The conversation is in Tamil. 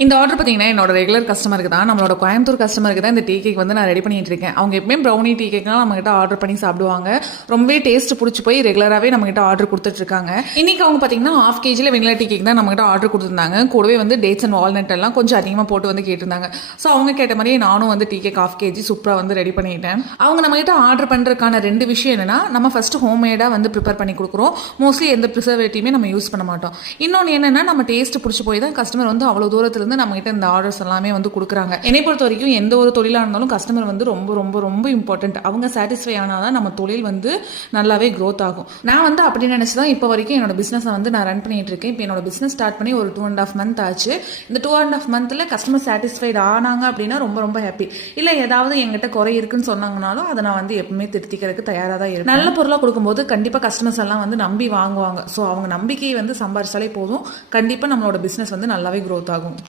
இந்த ஆர்டர் பார்த்தீங்கன்னா என்னோட ரெகுலர் கஸ்டமருக்கு தான், நம்மளோட கோயம்புத்தூர் கஸ்டமருக்கு தான் இந்த டீ கேக் வந்து நான் ரெடி பண்ணிட்டு இருக்கேன். அவங்க எப்பவுமே ப்ரௌனி டீ கேக்லாம் நம்மகிட்ட ஆர்டர் பண்ணி சாப்பிடுவாங்க. ரொம்பவே டேஸ்ட் பிடிச்சி போய் ரெகுலராகவே நம்மகிட்ட ஆர்டர் கொடுத்துட்டு இருக்காங்க. இன்னைக்கு அவங்க பார்த்தீங்கன்னா ½ kg வெனிலா டீ கேக் தான் நம்மகிட்ட ஆர்டர் கொடுத்துருந்தாங்க. கூடவே வந்து டேட்ஸ் அண்ட் வால்நட் எல்லாம் கொஞ்சம் அதிகமாக போட்டு வந்து கேட்டிருந்தாங்க. ஸோ அவங்க கேட்ட மாதிரியே நானும் வந்து டீ கேக் ½ kg சூப்பராக வந்து ரெடி பண்ணிட்டேன். அவங்க நம்மகிட்ட ஆர்டர் பண்ணுறதுக்கான 2 விஷயம் என்னன்னா, நம்ம ஃபர்ஸ்ட் ஹோம்மேடாக வந்து ப்ரிப்பேர் பண்ணி கொடுக்குறோம். மோஸ்ட்லி எந்த ப்ரிசர்வேட்டிவுமே நம்ம யூஸ் பண்ண மாட்டோம். இன்னொன்று என்னன்னா, நம்ம டேஸ்ட் பிடிச்சி போய் தான் கஸ்டமர் வந்து அவ்வளோ தூரத்துல நம்ம கிட்ட இந்த ஆர்டர்ஸ் எல்லாமே வந்து கொடுக்குறாங்க. என்னை பொறுத்த வரைக்கும் எந்த ஒரு தொழிலாக இருந்தாலும் கஸ்டமர் வந்து ரொம்ப ரொம்ப ரொம்ப இம்பார்ட்டன்ட். அவங்க சாட்டிஸ்ஃபை ஆனாதான் நம்ம தொழில் வந்து நல்லாவே க்ரோத் ஆகும். நான் வந்து அப்படி நினைச்சு தான் இப்போ வரைக்கும் என்னோட பிசினஸை வந்து நான் ரன் பண்ணிட்டு இருக்கேன். இப்போ என்னோட பிசினஸ் ஸ்டார்ட் பண்ணி ஒரு 2.5 month ஆச்சு. இந்த 2.5 monthல கஸ்டமர் சாட்டிஸ்ஃபைட் ஆனாங்க அப்படின்னா ரொம்ப ரொம்ப ஹாப்பி. இல்லை ஏதாவது எங்கிட்ட குறை இருக்குன்னு சொன்னாங்கனாலும் அதை நான் வந்து எப்பவுமே திருத்திக்கிறதுக்கு தயாராக தான் இருக்கேன். நல்ல பொருளாக கொடுக்கும்போது கண்டிப்பாக கஸ்டமர்ஸ் எல்லாம் வந்து நம்பி வாங்குவாங்க. ஸோ அவங்க நம்பிக்கையை வந்து சம்பாரிச்சாலே போதும், கண்டிப்பாக நம்மளோட பிசினஸ் வந்து நல்லாவே க்ரோத் ஆகும்.